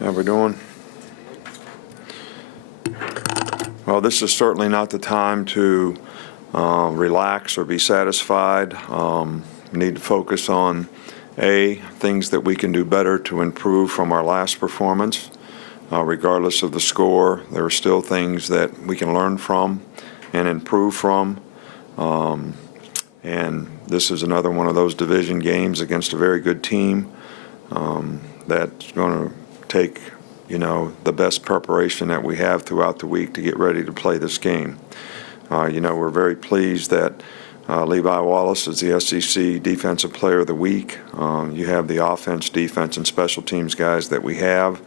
How we doing? Well, this is certainly not the time to relax or be satisfied. We need to focus on, things that we can do better to improve from our last performance. Regardless of the score, there are still things that we can learn from and improve from. And this is another one of those division games against a very good team that's going to take, the best preparation that we have throughout the week to get ready to play this game. We're very pleased that Levi Wallace is the SEC Defensive Player of the Week. You have the offense, defense, and special teams guys that we have.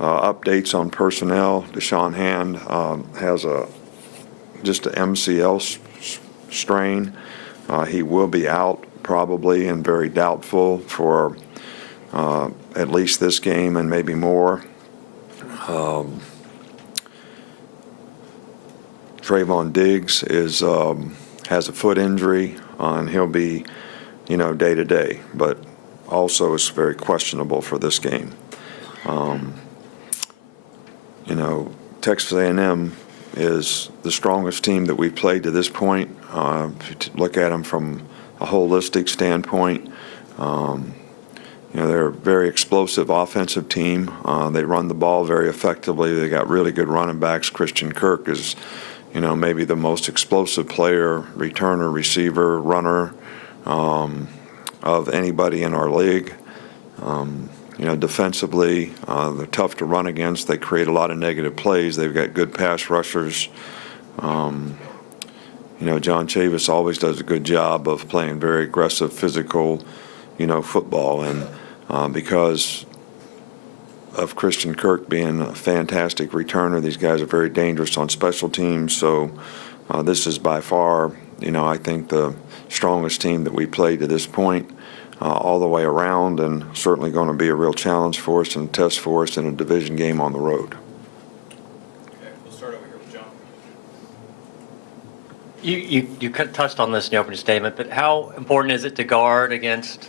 Updates on personnel. Deshaun Hand has just an MCL strain. He will be out probably and very doubtful for at least this game and maybe more. Trayvon Diggs has a foot injury, and he'll be, day to day, but also is very questionable for this game. Texas A&M is the strongest team that we've played to this point. If you look at them from a holistic standpoint, they're a very explosive offensive team. They run the ball very effectively. They got really good running backs. Christian Kirk is, maybe the most explosive player, returner, receiver, runner of anybody in our league. Defensively, they're tough to run against. They create a lot of negative plays. They've got good pass rushers. John Chavis always does a good job of playing very aggressive, physical, football. And because of Christian Kirk being a fantastic returner, these guys are very dangerous on special teams. So this is by far, I think the strongest team that we played to this point. All the way around, and certainly going to be a real challenge for us and a test for us in a division game on the road. Okay, we'll start over here with John. You touched on this in the opening statement, but how important is it to guard against,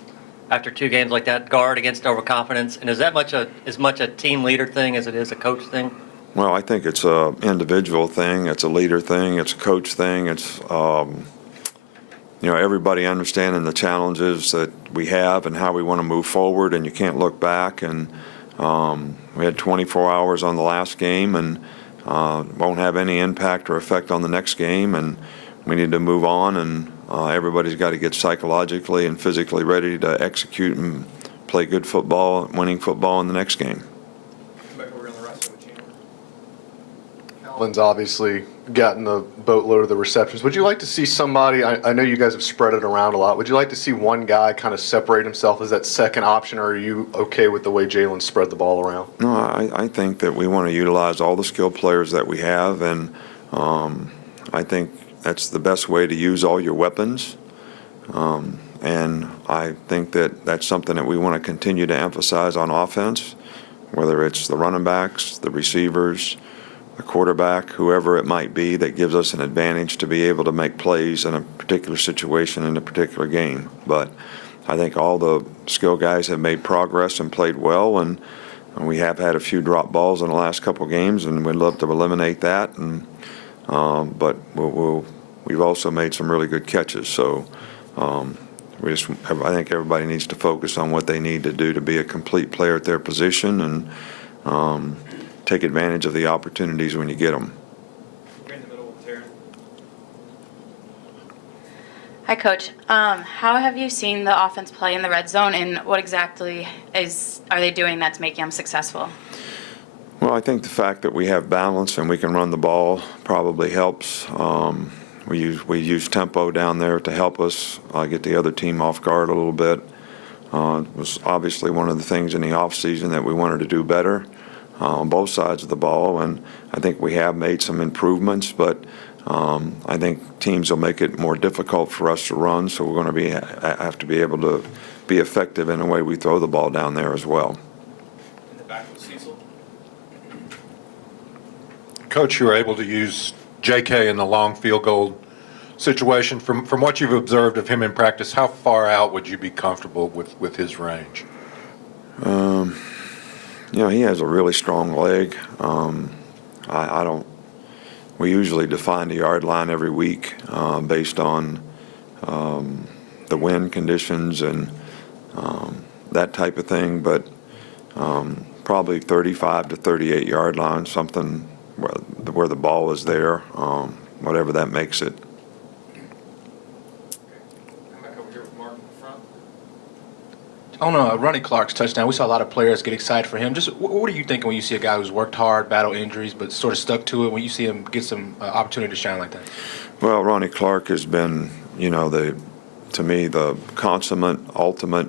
after two games like that, guard against overconfidence? And is that as much a team leader thing as it is a coach thing? Well, I think it's an individual thing. It's a leader thing. It's a coach thing. It's everybody understanding the challenges that we have and how we want to move forward, and you can't look back. And we had 24 hours on the last game, and won't have any impact or effect on the next game, and we need to move on, and everybody's got to get psychologically and physically ready to execute and play good football, winning football in the next game. Come back over on the right side of the chamber. Allen's obviously gotten a boatload of the receptions. Would you like to see somebody, I know you guys have spread it around a lot, would you like to see one guy kind of separate himself as that second option, or are you okay with the way Jalen spread the ball around? No, I think that we want to utilize all the skilled players that we have, and I think that's the best way to use all your weapons. And I think that that's something that we want to continue to emphasize on offense, whether it's the running backs, the receivers, the quarterback, whoever it might be, that gives us an advantage to be able to make plays in a particular situation in a particular game. But I think all the skill guys have made progress and played well, and we have had a few drop balls in the last couple of games, and we'd love to eliminate that. And but we've also made some really good catches. So I think everybody needs to focus on what they need to do to be a complete player at their position, and take advantage of the opportunities when you get them. We're in the middle with Taryn. Hi, Coach. How have you seen the offense play in the red zone, and what exactly are they doing that's making them successful? Well, I think the fact that we have balance and we can run the ball probably helps. We use tempo down there to help us get the other team off guard a little bit. It was obviously one of the things in the offseason that we wanted to do better on both sides of the ball, and I think we have made some improvements, but I think teams will make it more difficult for us to run, so we're going to have to be able to be effective in the way we throw the ball down there as well. In the back with Cecil. Coach, you were able to use J.K. in the long field goal situation. From what you've observed of him in practice, how far out would you be comfortable with his range? You know, he has a really strong leg. I don't. We usually define the yard line every week based on the wind conditions and that type of thing, but probably 35 to 38 yard line, something where the ball is there, whatever that makes it. Come back over here with Mark in the front. On Ronnie Clark's touchdown, we saw a lot of players get excited for him. Just what are you thinking when you see a guy who's worked hard, battled injuries, but sort of stuck to it, when you see him get some opportunity to shine like that? Well, Ronnie Clark has been, you know, to me, the consummate, ultimate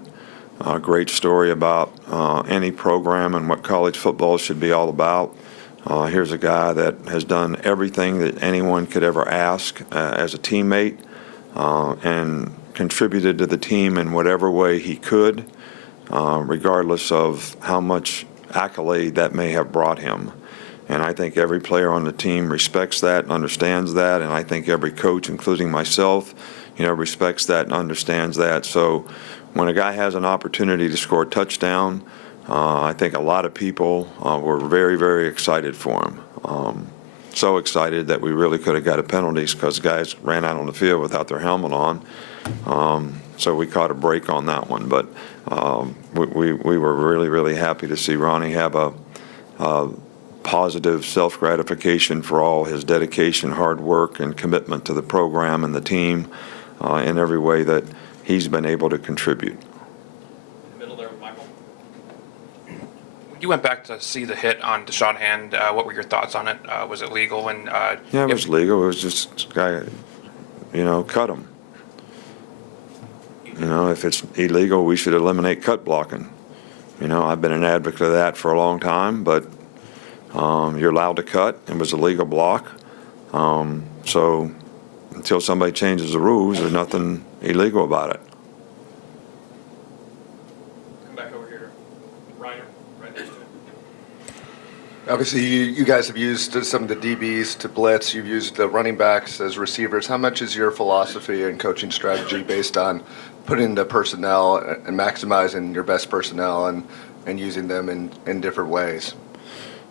great story about any program and what college football should be all about. Here's a guy that has done everything that anyone could ever ask as a teammate and contributed to the team in whatever way he could, regardless of how much accolade that may have brought him. And I think every player on the team respects that and understands that, and I think every coach, including myself, you know, respects that and understands that. So when a guy has an opportunity to score a touchdown, I think a lot of people were very, very excited for him. So excited that we really could have got a penalties because guys ran out on the field without their helmet on. So we caught a break on that one. But we were really, really happy to see Ronnie have a positive self-gratification for all his dedication, hard work, and commitment to the program and the team in every way that he's been able to contribute. In the middle there with Michael. You went back to see the hit on Deshaun Hand. What were your thoughts on it? Was it legal? And Yeah, it was legal. It was just guy, you know, cut him. You know, if it's illegal, we should eliminate cut blocking. You know, I've been an advocate of that for a long time, but you're allowed to cut. It was a legal block. So until somebody changes the rules, there's nothing illegal about it. Come back over here to Reiner, right next to him. Obviously, you guys have used some of the DBs to blitz. You've used the running backs as receivers. How much is your philosophy and coaching strategy based on putting the personnel and maximizing your best personnel and using them in different ways?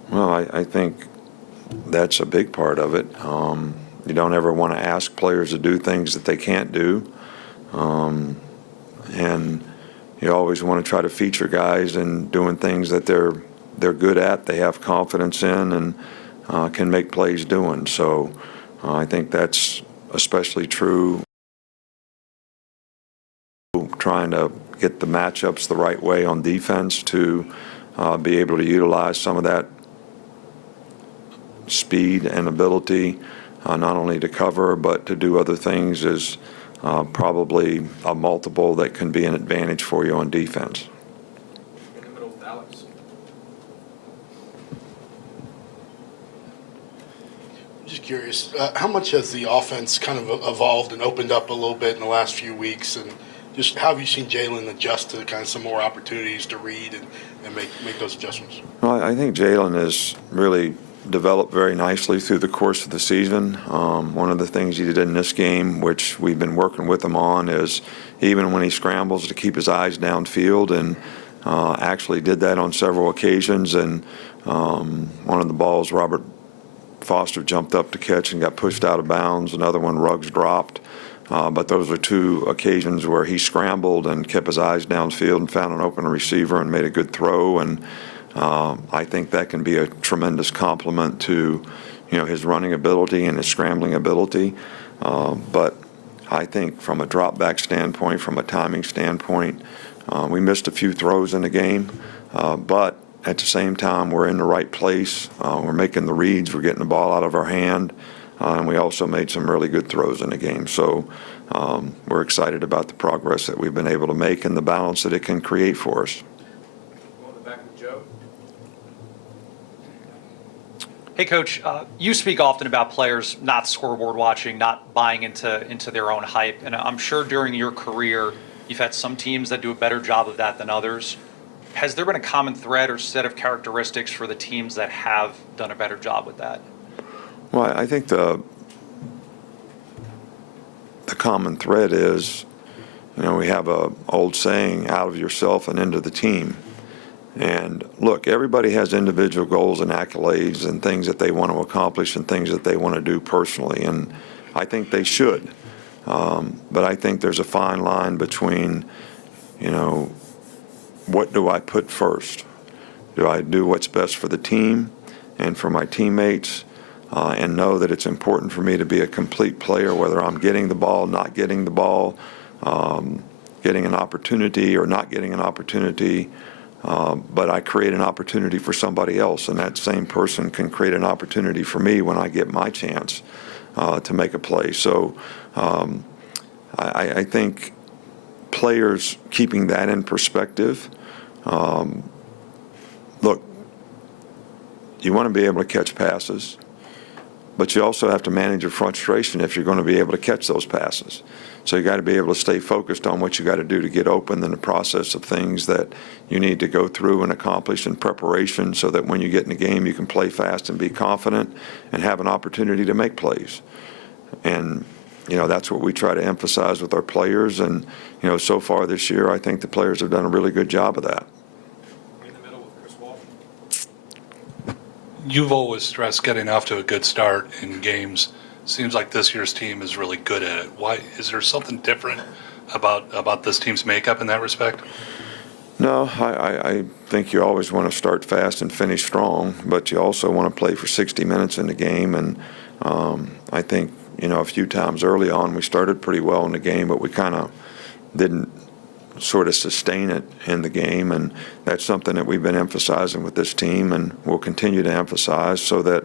Well, I think that's a big part of it. You don't ever want to ask players to do things that they can't do. And you always want to try to feature guys in doing things that they're good at, they have confidence in, and can make plays doing. So I think that's especially true, trying to get the matchups the right way on defense to be able to utilize some of that speed and ability, not only to cover but to do other things, is probably a multiple that can be an advantage for you on defense. In the middle with Alex. Just curious, how much has the offense kind of evolved and opened up a little bit in the last few weeks? And just how have you seen Jalen adjust to kind of some more opportunities to read and make those adjustments? Well, I think Jalen has really developed very nicely through the course of the season. One of the things he did in this game, which we've been working with him on, is even when he scrambles to keep his eyes downfield, and actually did that on several occasions. And one of the balls, Robert Foster jumped up to catch and got pushed out of bounds. Another one, Ruggs dropped. But those are two occasions where he scrambled and kept his eyes downfield and found an open receiver and made a good throw. And I think that can be a tremendous compliment to, his running ability and his scrambling ability. But I think from a drop back standpoint, from a timing standpoint, we missed a few throws in the game. But at the same time, we're in the right place. We're making the reads. We're getting the ball out of our hand. And we also made some really good throws in the game. So we're excited about the progress that we've been able to make and the balance that it can create for us. Go in the back with Joe. Hey, Coach, you speak often about players not scoreboard watching, not buying into their own hype. And I'm sure during your career, you've had some teams that do a better job of that than others. Has there been a common thread or set of characteristics for the teams that have done a better job with that? Well, I think the common thread is, we have a old saying, out of yourself and into the team. And look, everybody has individual goals and accolades and things that they want to accomplish and things that they want to do personally, and I think they should. But I think there's a fine line between, what do I put first? Do I do what's best for the team and for my teammates, and know that it's important for me to be a complete player, whether I'm getting the ball, not getting the ball, getting an opportunity or not getting an opportunity, but I create an opportunity for somebody else, and that same person can create an opportunity for me when I get my chance to make a play. So I think players keeping that in perspective, look, you want to be able to catch passes, but you also have to manage your frustration if you're going to be able to catch those passes. So you got to be able to stay focused on what you got to do to get open in the process of things that you need to go through and accomplish in preparation, so that when you get in the game you can play fast and be confident and have an opportunity to make plays. And that's what we try to emphasize with our players, and so far this year I think the players have done a really good job of that. In the middle with Chris Walsh. You've always stressed getting off to a good start in games. Seems like this year's team is really good at it. Why is there something different about this team's makeup in that respect? No, I think you always want to start fast and finish strong, but you also want to play for 60 minutes in the game. And I think, a few times early on we started pretty well in the game, but we kind of didn't sort of sustain it in the game. And that's something that we've been emphasizing with this team and will continue to emphasize, so that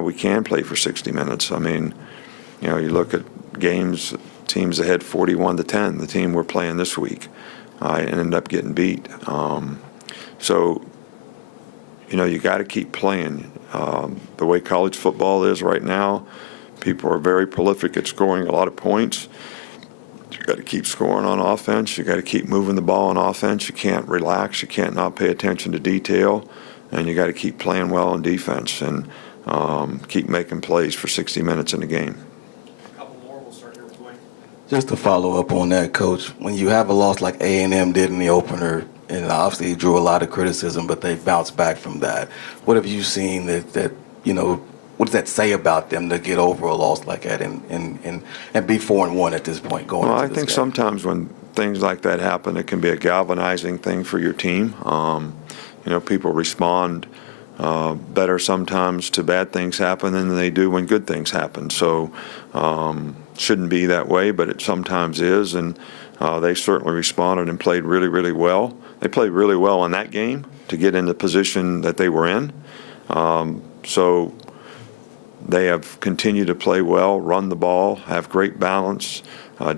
we can play for 60 minutes. I mean, you look at games, teams ahead 41-10, the team we're playing this week, and ended up getting beat. So, you got to keep playing. The way college football is right now, people are very prolific at scoring a lot of points. You got to keep scoring on offense. You got to keep moving the ball on offense. You can't relax. You can't not pay attention to detail, and you got to keep playing well on defense and keep making plays for 60 minutes in the game. A couple more. We'll start here with Dwayne. Just to follow up on that, Coach, when you have a loss like A&M did in the opener, and obviously it drew a lot of criticism, but they bounced back from that. What have you seen that what does that say about them to get over a loss like that and be 4-1 at this point going Well, into I this think game? sometimes when things like that happen, it can be a galvanizing thing for your team. People respond better sometimes to bad things happen than they do when good things happen. So shouldn't be that way, but it sometimes is, and they certainly responded and played really, really well. They played really well in that game to get in the position that they were in. So they have continued to play well, run the ball, have great balance,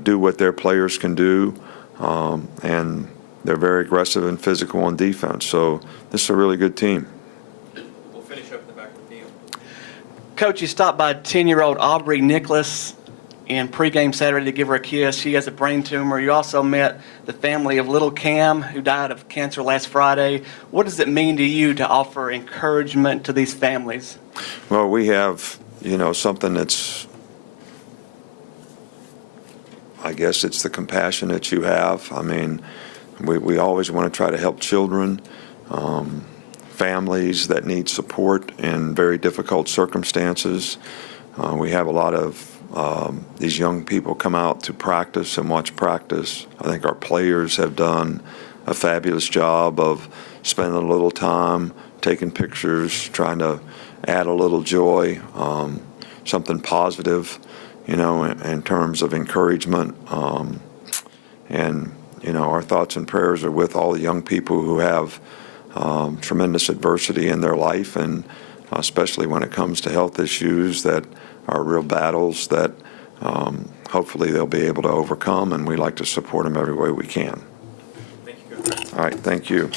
do what their players can do, and they're very aggressive and physical on defense. So this is a really good team. We'll finish up in the back with Neil. Coach, you stopped by 10-year-old Aubrey Nicholas in pregame Saturday to give her a kiss. She has a brain tumor. You also met the family of little Cam, who died of cancer last Friday. What does it mean to you to offer encouragement to these families? Well, we have, something that's, I guess it's the compassion that you have. I mean, we always want to try to help children, families that need support in very difficult circumstances. We have a lot of these young people come out to practice and watch practice. I think our players have done a fabulous job of spending a little time, taking pictures, trying to add a little joy, something positive, in terms of encouragement. And, our thoughts and prayers are with all the young people who have tremendous adversity in their life, and especially when it comes to health issues that are real battles that hopefully they'll be able to overcome, and we like to support them every way we can. Thank you, Coach. All right, thank you.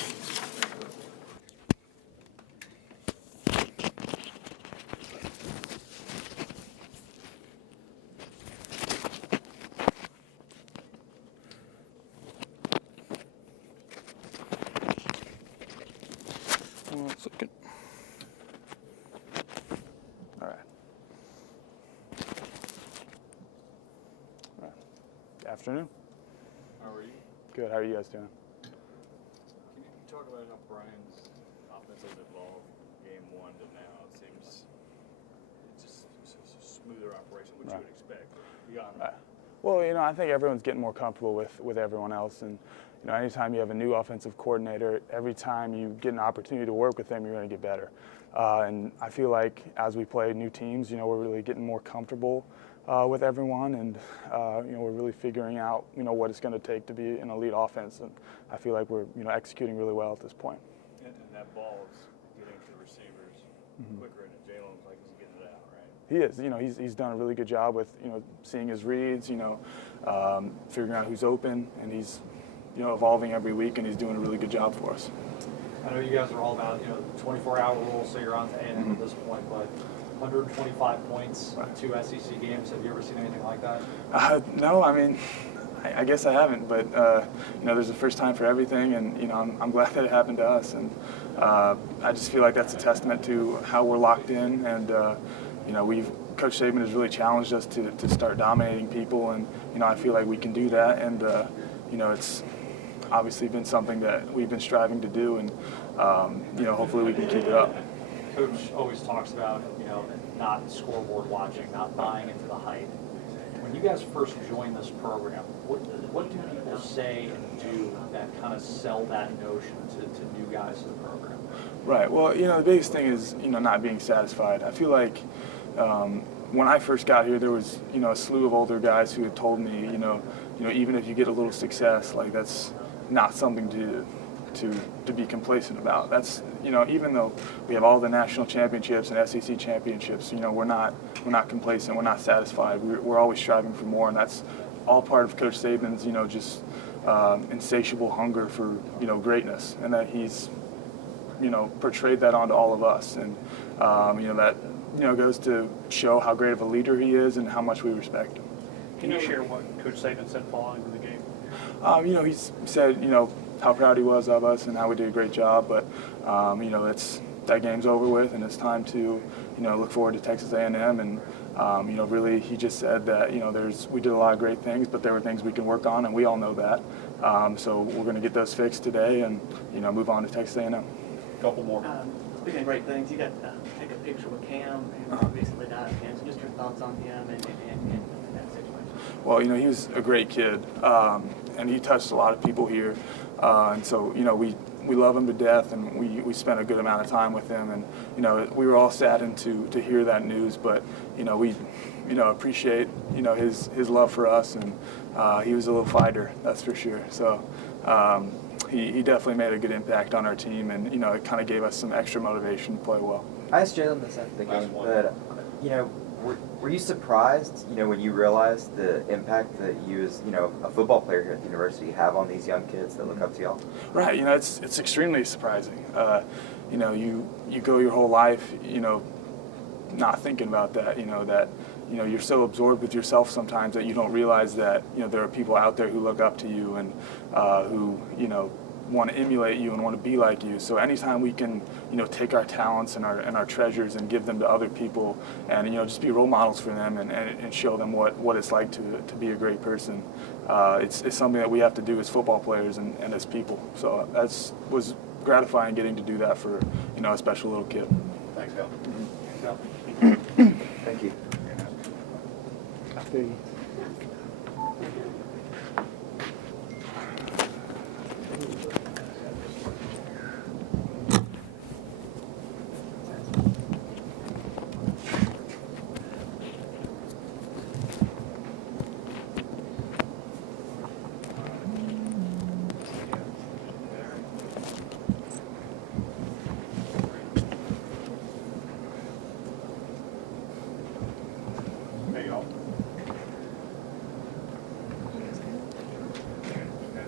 One second. All right. All right. Good afternoon. How are you? Good. How are you guys doing? Can you talk a about how Brian's offense has evolved game one to now? It seems it's just a smoother operation, which you would expect. Beyond that. Well, I think everyone's getting more comfortable with everyone else, and anytime you have a new offensive coordinator, every time you get an opportunity to work with them, you're going to get better. And I feel like as we play new teams, we're really getting more comfortable with everyone, and we're really figuring out what it's going to take to be an elite offense, and I feel like we're executing really well at this point. And that ball is getting to the receivers quicker, and Jalen's like he's getting it out, right? He is. He's done a really good job with seeing his reads, figuring out who's open, and he's evolving every week, and he's doing a really good job for us. I know you guys are all about, the 24-hour rule, so you're on to A&M at this point, but 125 points, 2 SEC games. Have you ever seen anything like that? No, I mean, I guess I haven't, but there's a first time for everything, and I'm glad that it happened to us, and I just feel like that's a testament to how we're locked in, and Coach Saban has really challenged us to start dominating people, and I feel like we can do that, and it's obviously been something that we've been striving to do, and hopefully we can keep it up. Coach always talks about, not scoreboard watching, not buying into the hype. When you guys first joined this program, what do people say and do that kind of sell that notion to new guys in the program? Right. Well, the biggest thing is, not being satisfied. I feel like when I first got here, there was, a slew of older guys who had told me, even if you get a little success, like that's not something to be complacent about. That's, even though we have all the national championships and SEC championships, we're not complacent. We're not satisfied. We're always striving for more, and that's all part of Coach Saban's, just insatiable hunger for, greatness, and that he's, portrayed that onto all of us, and that goes to show how great of a leader he is and how much we respect him. Can you share what Coach Saban said following the game? He's said, how proud he was of us and how we did a great job, but that game's over with, and it's time to look forward to Texas A&M, and really he just said that we did a lot of great things, but there were things we can work on, and we all know that. So we're going to get those fixed today, and move on to Texas A&M. Couple more. Speaking of great things, you got to take a picture with Cam, who recently died of cancer. Just your thoughts on him and that situation. Well, he was a great kid, and he touched a lot of people here, and so we love him to death, and we spent a good amount of time with him, and we were all saddened to hear that news, but we appreciate his love for us, and he was a little fighter, that's for sure. So he definitely made a good impact on our team, and it kind of gave us some extra motivation to play well. I asked Jalen this after the game, but were you surprised, when you realized the impact that you as, a football player here at the university have on these young kids that look up to y'all? Right, it's extremely surprising. You go your whole life, not thinking about that, that you're so absorbed with yourself sometimes that you don't realize that, there are people out there who look up to you and who, want to emulate you and want to be like you. So anytime we can, take our talents and our treasures and give them to other people, and just be role models for them and show them what it's like to be a great person, it's something that we have to do as football players and as people. So was gratifying getting to do that for a special little kid. Thanks, Al. Thank you.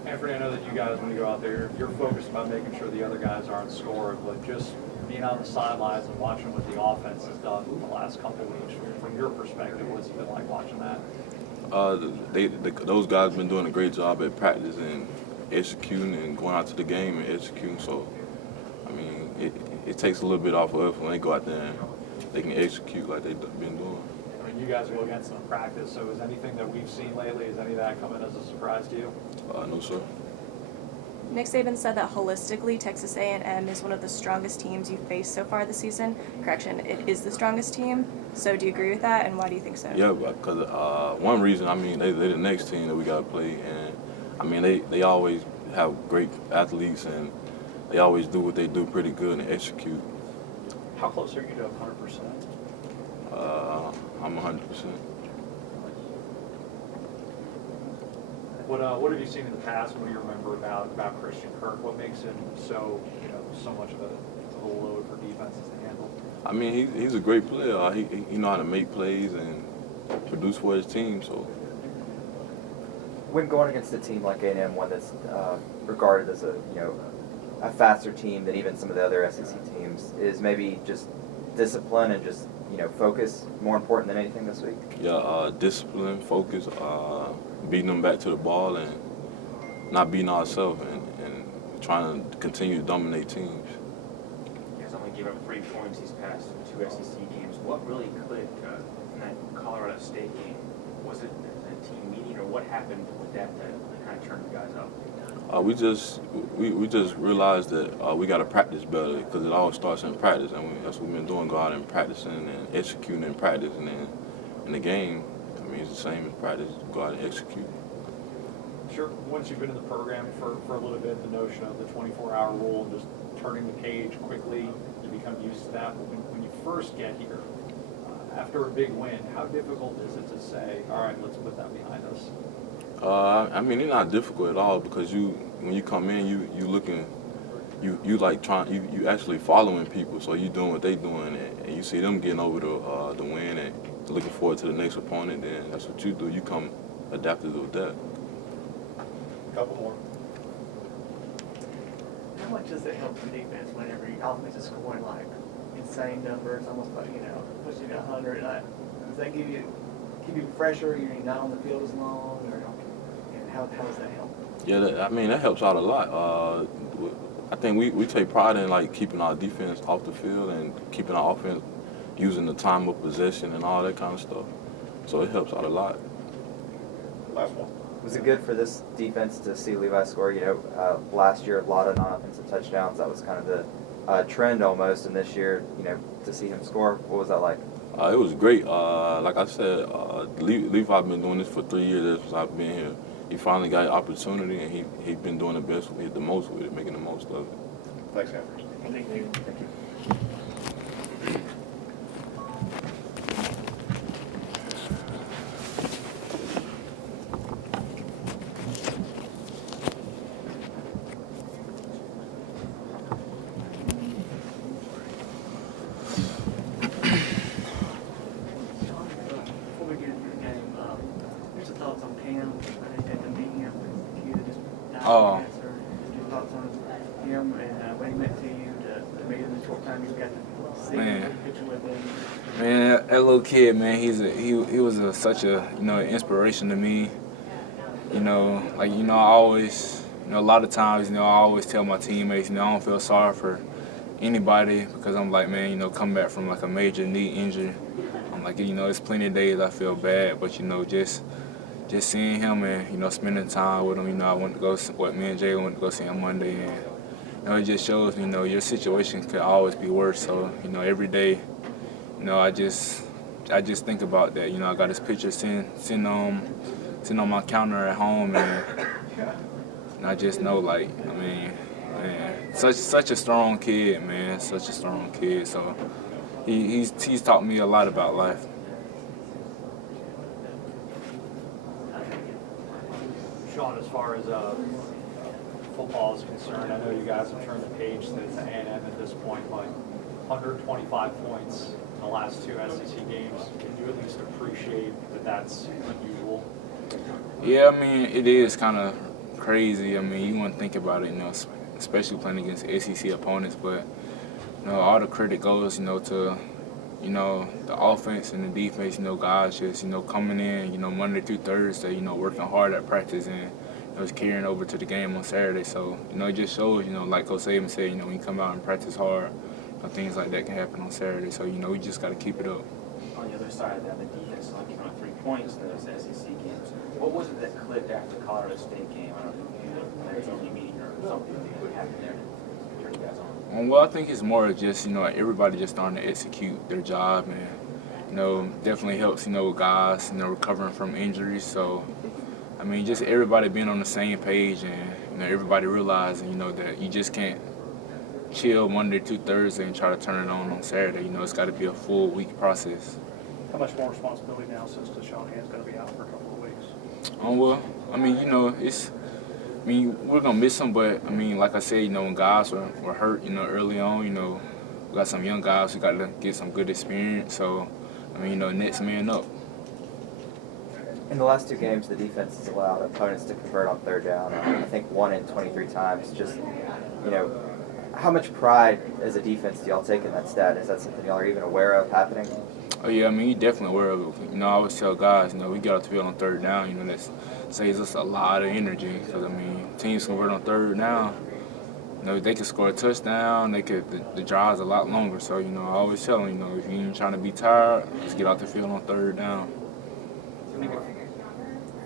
Anthony, I know that you guys, when you go out there, you're focused about making sure the other guys aren't scoring, but just being on the sidelines and watching what the offense has done in the last couple of weeks, from your perspective, what's it been like watching that? Those guys have been doing a great job at practice and executing and going out to the game and executing. So, I mean, it takes a little bit off of us when they go out there and they can execute like they've been doing. I mean, you guys go against them in practice, so is anything that we've seen lately, is any of that coming as a surprise to you? No, sir. Nick Saban said that holistically, Texas A&M is one of the strongest teams you've faced so far this season. Correction, it is the strongest team. So do you agree with that, and why do you think so? Yeah, because one reason, I mean, they're the next team that we got to play, and I mean, they always have great athletes, and they always do what they do pretty good and execute. How close are you to 100%? I'm 100%. What have you seen in the past? What do you remember about Christian Kirk? What makes him so much of a load for defenses to handle? I mean, he's a great player. He know how to make plays and produce for his team. So when going against a team like A&M, one that's regarded as a faster team than even some of the other SEC teams, is maybe just discipline and just focus more important than anything this week? Yeah, discipline, focus, beating them back to the ball, and not beating ourselves, and trying to continue to dominate teams. You guys only gave up 3 points these past 2 SEC games. What really clicked in that Colorado State game? Was it a team meeting, or what happened with that kind of turned you guys up? We just realized that we got to practice better, because it all starts in practice, and that's what we've been doing, go out and practicing and executing in practice, and then in the game, I mean, it's the same as practice, go out and execute. Sure, once you've been in the program for a little bit, the notion of the 24-hour rule and just turning the page quickly, you become used to that. But when you first get here, after a big win, how difficult is it to say, all right, let's put that behind us? I mean, it's not difficult at all, because when you come in, you actually following people, so you doing what they doing, and you see them getting over the win and looking forward to the next opponent. Then that's what you do. You come adapted with that. A couple more. How much does it help the defense whenever your offense is scoring like insane numbers, almost like pushing 100? Does that give you pressure? You're not on the field as long, or how does that help? Yeah, I mean, that helps out a lot. I think we take pride in keeping our defense off the field and keeping our offense using the time of possession and all that kind of stuff. So it helps out a lot. Last one. Was it good for this defense to see Levi score? Last year, a lot of non-offensive touchdowns. That was kind of the trend almost. And this year, to see him score, what was that like? It was great. Like I said, Levi been doing this for 3 years since I've been here. He finally got an opportunity, and he been doing the most with it, making the most of it. Thanks, Andrew. Thank you. Thank you. Before we get into the game, what's your thoughts on Cam? I think at the meeting after the kid that just died of cancer. Your thoughts on him and what he meant to you to maybe in the short time you got to see him, picture with him? Man, that little kid, man, he was such a inspiration to me. I always, a lot of times, I always tell my teammates, I don't feel sorry for anybody, because I'm like, man, coming back from a major knee injury, I'm like, there's plenty of days I feel bad, but just seeing him and spending time with him, I went to go, me and Jay went to go see him Monday, and it just shows me, your situation could always be worse. So every day, I just think about that. I got his picture sitting on my counter at home, and I just know, man, such a strong kid, man, such a strong kid. So he's taught me a lot about life. Sean, as far as football is concerned, I know you guys have turned the page to A&M at this point, but 125 points in the last 2 SEC games. Can you at least appreciate that that's unusual? Yeah, I mean, it is kind of crazy. I mean, you wouldn't think about it, especially playing against SEC opponents, but all the credit goes, to the offense and the defense, guys just, coming in, Monday through Thursday, working hard at practice, and it's carrying over to the game on Saturday. So, it just shows, like Coach Saban said, when you come out and practice hard, things like that can happen on Saturday. So, we just got to keep it up. On the other side of that, the defense only giving up 3 points in those SEC games. What was it that clicked after the Colorado State game? I don't know if you were only meeting or something that would happen there to turn you guys on? Well, I think it's more of just, everybody just starting to execute their job, and, definitely helps, with guys, recovering from injuries. So, I mean, just everybody being on the same page and, everybody realizing, that you just can't chill Monday through Thursday and try to turn it on Saturday. It's got to be a full week process. How much more responsibility now since Deshaun Hand's going to be out for a couple of weeks? Well, I mean, we're going to miss him, but, I mean, like I said, when guys were hurt, early on, we got some young guys who got to get some good experience. So, I mean, next man up. In the last 2 games, the defense has allowed opponents to convert on 3rd down. I think 1 in 23 times. Just, how much pride as a defense do y'all take in that stat? Is that something y'all are even aware of happening? Oh, yeah, I mean, you're definitely aware of it. I always tell guys, we get off the field on 3rd down, that saves us a lot of energy. Because, I mean, teams convert on 3rd down, they can score a touchdown, the drive's a lot longer. So, I always tell them, if you ain't trying to be tired, just get off the field on 3rd down.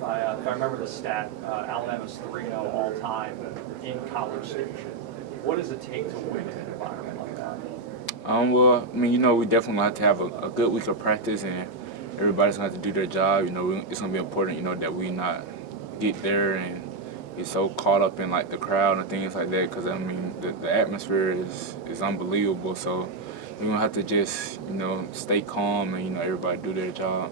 If I remember the stat, Alabama's 3-0 all time in College Station. What does it take to win in an environment like that? Well, I mean, we definitely have to have a good week of practice, and everybody's going to have to do their job. It's going to be important, that we not get there and get so caught up in, the crowd and things like that, because, I mean, the atmosphere is unbelievable. So we're going to have to just, stay calm and, everybody do their job.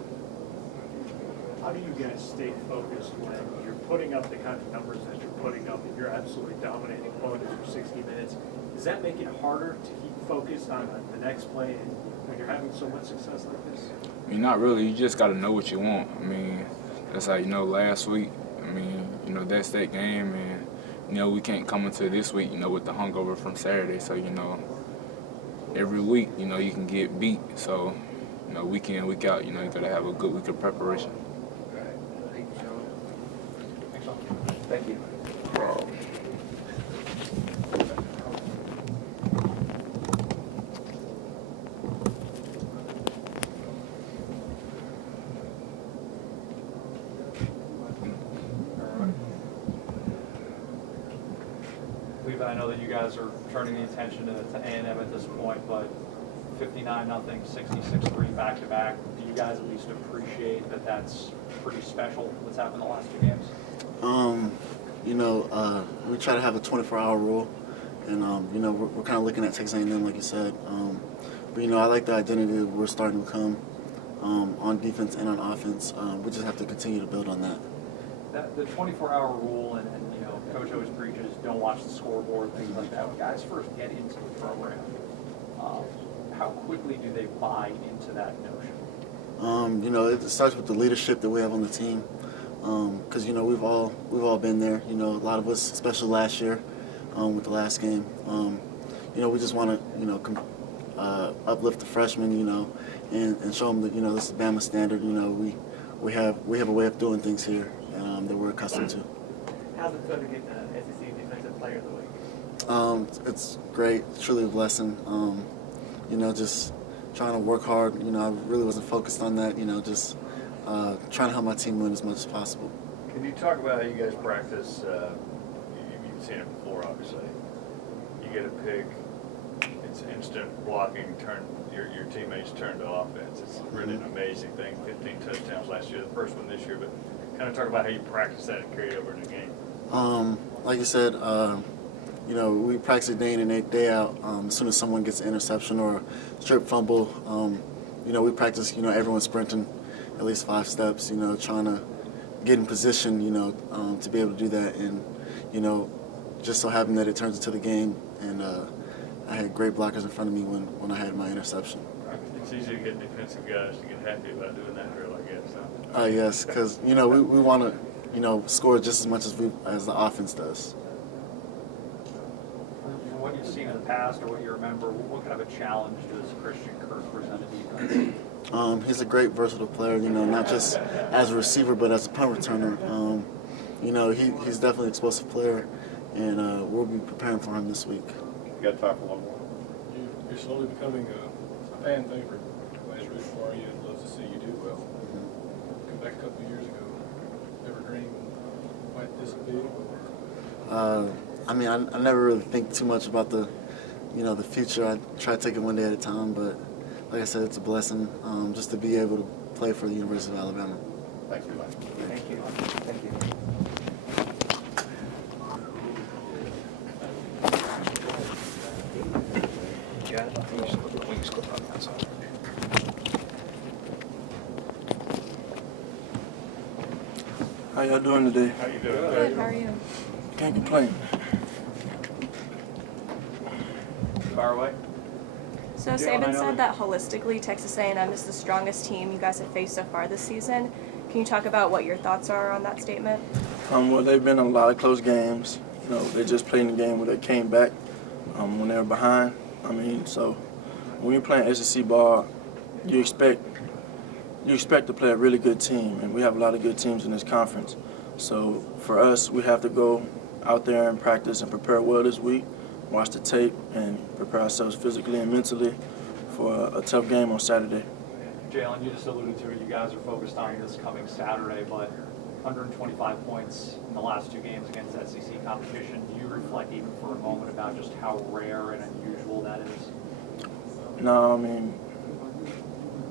How do you guys stay focused when you're putting up the kind of numbers that you're putting up and you're absolutely dominating opponents for 60 minutes? Does that make it harder to keep focused on the next play when you're having so much success like this? I mean, not really. You just got to know what you want. I mean, that's how, last week, I mean, that's that game. And, we can't come into this week, with the hungover from Saturday. So, every week, you can get beat. So, week in, week out, you got to have a good week of preparation. Thank you. I know that you guys are turning the attention to A&M at this point, but 59-0, 66-3 back-to-back. Do you guys at least appreciate that that's pretty special, what's happened the last 2 games? We try to have a 24-hour rule, and, we're kind of looking at Texas A&M, like you said. But, I like the identity that we're starting to become on defense and on offense. We just have to continue to build on that. The 24-hour rule and Coach always preaches, don't watch the scoreboard, things like that. When guys first get into the program, how quickly do they buy into that notion? It starts with the leadership that we have on the team. Because we've all been there. A lot of us, especially last year, with the last game. We just want to uplift the freshmen, and show them that this is Bama standard. We have a way of doing things here that we're accustomed to. How's it feel to get the SEC Defensive Player of the Week? It's great. It's truly a blessing. Just trying to work hard. I really wasn't focused on that. Just trying to help my team win as much as possible. Can you talk about how you guys practice? You've seen it before, obviously. You get a pick, it's instant blocking. Your teammates turn to offense. It's really an amazing thing. 15 touchdowns last year, the first one this year. But kind of talk about how you practice that and carry it over in the game. Like you said, we practice it day in and day out. As soon as someone gets an interception or a strip fumble, we practice, everyone sprinting at least 5 steps, trying to get in position, to be able to do that. And, just so happened that it turns into the game. And I had great blockers in front of me when I had my interception. It's easy to get defensive guys to get happy about doing that drill, I guess. Huh? Yes, because, we want to, score just as much as the offense does. From what you've seen in the past or what you remember, what kind of a challenge does Christian Kirk present to defense? He's a great versatile player, not just as a receiver but as a punt returner. He's definitely an explosive player, and we'll be preparing for him this week. You got time for one more? You're slowly becoming a fan favorite. As root for you, I'd love to see you do well. Come back a couple of years ago, ever dream might this be? I mean, I never really think too much about the future. I try to take it one day at a time, but like I said, it's a blessing just to be able to play for the University of Alabama. Thanks, Eli. Thank you. Thank you. How y'all doing today? How you doing? Good, how are you? Can't complain. Fire away. So Yeah, I Saban know said that holistically, Texas A&M is the strongest team you guys have faced so far this season. Can you talk about what your thoughts are on that statement? Well, they've been in a lot of close games. You know, they just played in the game where they came back when they were behind. I mean, so when you're playing SEC ball, you expect to play a really good team, and we have a lot of good teams in this conference. So for us, we have to go out there and practice and prepare well this week, watch the tape, and prepare ourselves physically and mentally for a tough game on Saturday. Jalen, you just alluded to it. You guys are focused on this coming Saturday, but 125 points in the last 2 games against SEC competition. Do you reflect even for a moment about just how rare and unusual that is? No, I mean,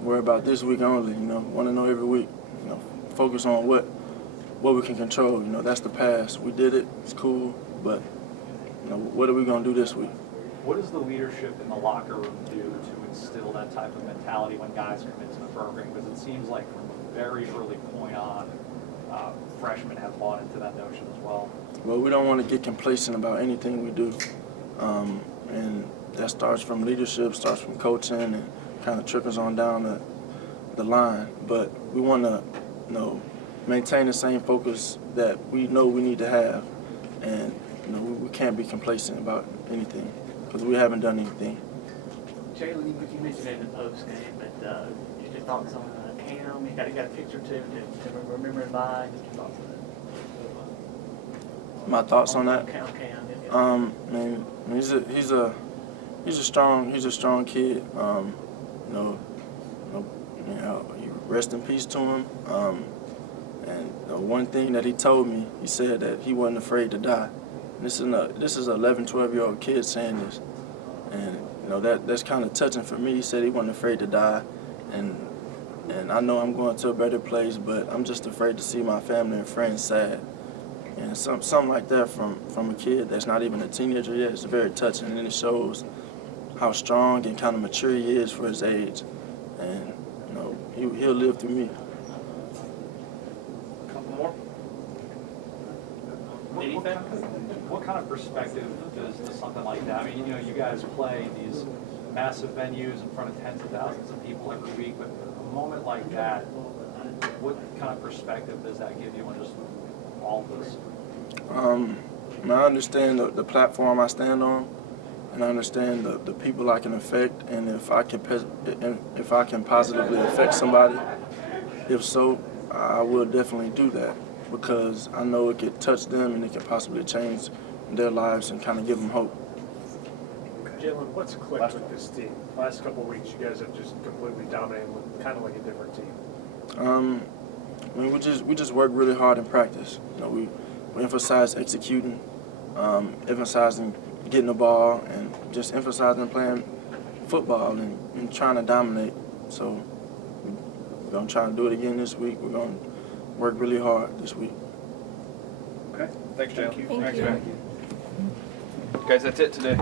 worry about this week only. You know, want to know every week. You know, focus on what we can control. You know, that's the past. We did it. It's cool, but you know, what are we gonna do this week? What does the leadership in the locker room do to instill that type of mentality when guys come into the program? Because it seems like from a very early point on, freshmen have bought into that notion as well. Well, we don't want to get complacent about anything we do, and that starts from leadership, starts from coaching, and kind of trickles on down the line. But we want to, you know, maintain the same focus that we know we need to have, and you know, we can't be complacent about anything because we haven't done anything. Jalen, you mentioned it in the post game, but just your thoughts on Cam. You got a picture too to remember him by. Just your thoughts on that. My thoughts on that? Cam. Man, he's a strong kid. Rest in peace to him. And the one thing that he told me, he said that he wasn't afraid to die. This is an 11, 12-year-old kid saying this, and you know that's kind of touching for me. He said he wasn't afraid to die, and I know I'm going to a better place, but I'm just afraid to see my family and friends sad. And something like that from a kid that's not even a teenager yet, it's very touching, and it shows how strong and kind of mature he is for his age. And you know, he'll live through me. Couple more. What kind of perspective does something like that? I mean, you know, you guys play these massive venues in front of tens of thousands of people every week, but a moment like that, what kind of perspective does that give you on just all of this? I understand the platform I stand on, and I understand the people I can affect, and if I can positively affect somebody, if so, I will definitely do that because I know it could touch them and it could possibly change their lives and kind of give them hope. Jalen, what's clicked with this team? Last couple of weeks, you guys have just completely dominated, with kind of like a different team. I mean, we just work really hard in practice. You know, we emphasize executing, emphasizing getting the ball, and just emphasizing playing football and trying to dominate. So we're gonna try to do it again this week. We're gonna work really hard this week. Okay. Thanks, Jalen. Thank you. Guys, that's it today.